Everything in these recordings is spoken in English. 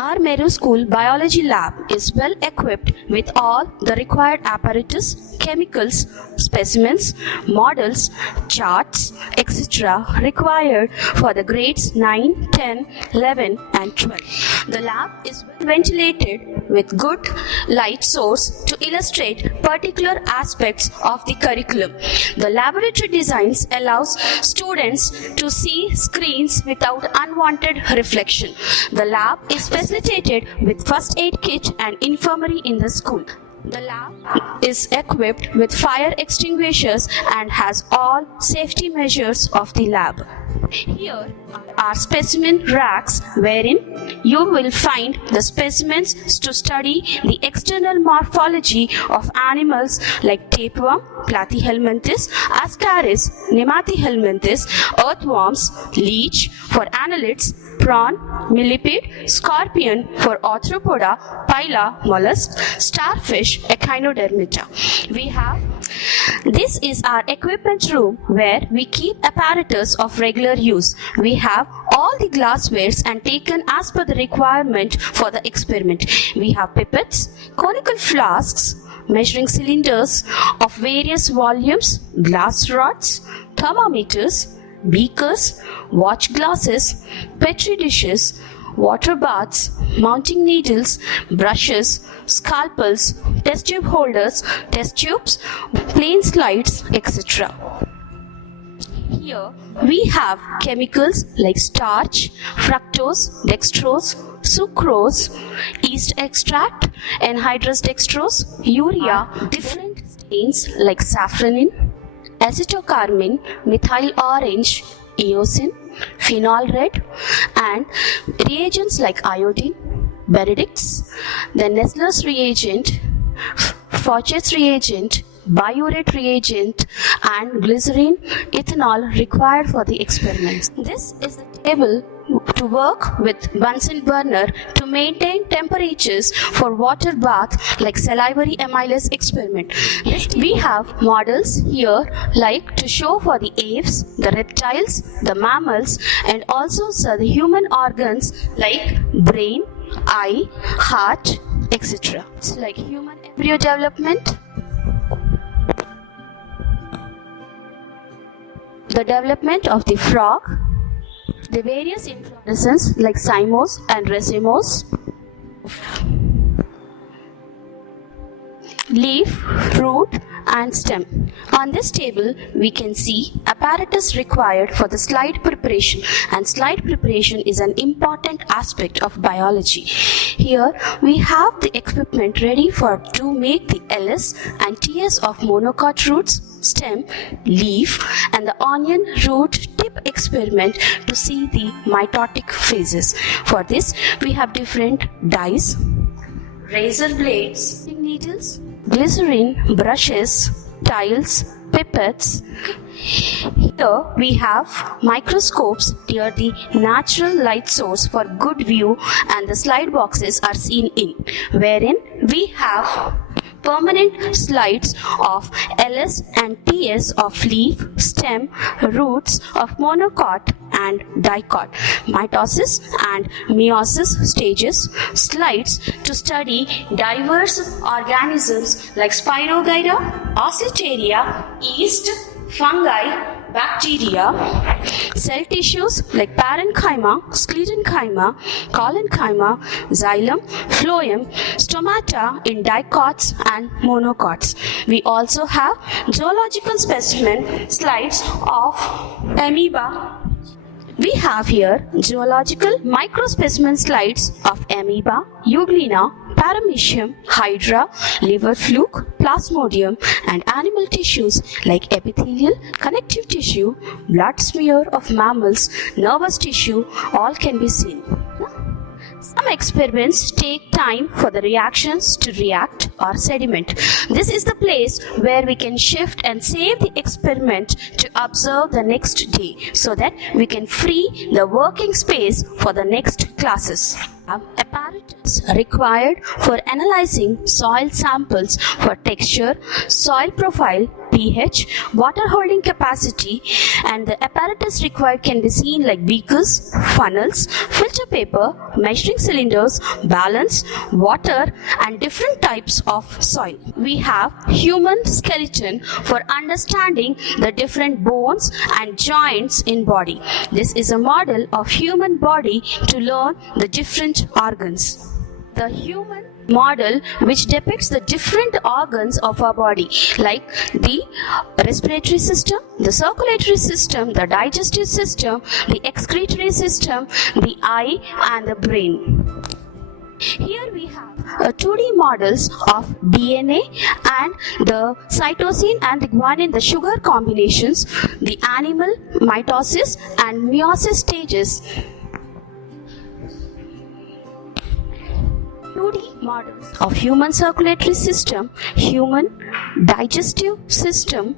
Our Meru School Biology Lab is well equipped with all the required apparatus, chemicals, specimens, models, charts, etc. required for the grades 9, 10, 11 and 12. The lab is well ventilated with good light source to illustrate particular aspects of the curriculum. The laboratory designs allows students to see screens without unwanted reflection. The lab is facilitated with first aid kit and infirmary in the school. The lab is equipped with fire extinguishers and has all safety measures of the lab. Here are specimen racks wherein you will find the specimens to study the external morphology of animals like tapeworm, Platyhelminthes, Ascaris, Nemathyhelminthes, earthworms, leech for annelids, prawn, millipede, scorpion for arthropoda, pila, mollusk, starfish, echinodermata. This is our equipment room where we keep apparatus of regular use. We have all the glasswares and taken as per the requirement for the experiment. We have pipettes, conical flasks, measuring cylinders of various volumes, glass rods, thermometers, beakers, watch glasses, petri dishes, water baths, mounting needles, brushes, scalpels, test tube holders, test tubes, plane slides, etc. Here we have chemicals like starch, fructose, dextrose, sucrose, yeast extract, anhydrous dextrose, urea, different stains like safranin, acetocarmine, methyl orange, eosin, phenol red, and reagents like iodine, Benedict's, the Nessler's reagent, Faucet's reagent, biuret reagent, and glycerin, ethanol required for the experiments. This is the table to work with Bunsen burner to maintain temperatures for water bath like salivary amylase experiment. We have models here like to show for the aves, the reptiles, the mammals, and also the human organs like brain, eye, heart, etc. It's like human embryo development, the development of the frog, the various inflorescences like cymos and racemose, leaf, root and stem. On this table we can see apparatus required for the slide preparation, and slide preparation is an important aspect of biology. Here we have the equipment ready to make the LS and TS of monocot roots, stem, leaf and the onion root tip experiment to see the mitotic phases. For this we have different dyes, razor blades, needles, glycerin, brushes, tiles, pipettes. Here we have microscopes near the natural light source for good view, and the slide boxes are seen in, wherein we have permanent slides of LS and TS of leaf, stem, roots of monocot and dicot, mitosis and meiosis stages, slides to study diverse organisms like Spirogyra, Oscillataria, yeast, fungi, bacteria, cell tissues like parenchyma, sclerenchyma, collenchyma, xylem, phloem, stomata in dicots and monocots. We also have zoological specimen slides of amoeba. We have here zoological microspecimen slides of amoeba, euglena, paramecium, hydra, liver fluke, plasmodium, and animal tissues like epithelial, connective tissue, blood smear of mammals, nervous tissue, all can be seen. Some experiments take time for the reactions to react or sediment. This is the place where we can shift and save the experiment to observe the next day so that we can free the working space for the next classes. Apparatus required for analyzing soil samples for texture, soil profile, pH, water holding capacity, and the apparatus required can be seen like beakers, funnels, filter paper, measuring cylinders, balance, water, and different types of soil. We have human skeleton for understanding the different bones and joints in body. This is a model of human body to learn the different organs. The human model which depicts the different organs of our body like the respiratory system, the circulatory system, the digestive system, the excretory system, the eye and the brain. Here we have 2D models of DNA and the cytosine and the guanine, the sugar combinations, the animal mitosis and meiosis stages. 2D models of human circulatory system, human digestive system,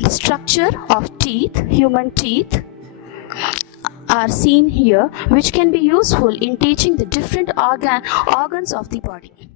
the structure of teeth, human teeth are seen here, which can be useful in teaching the different organs of the body.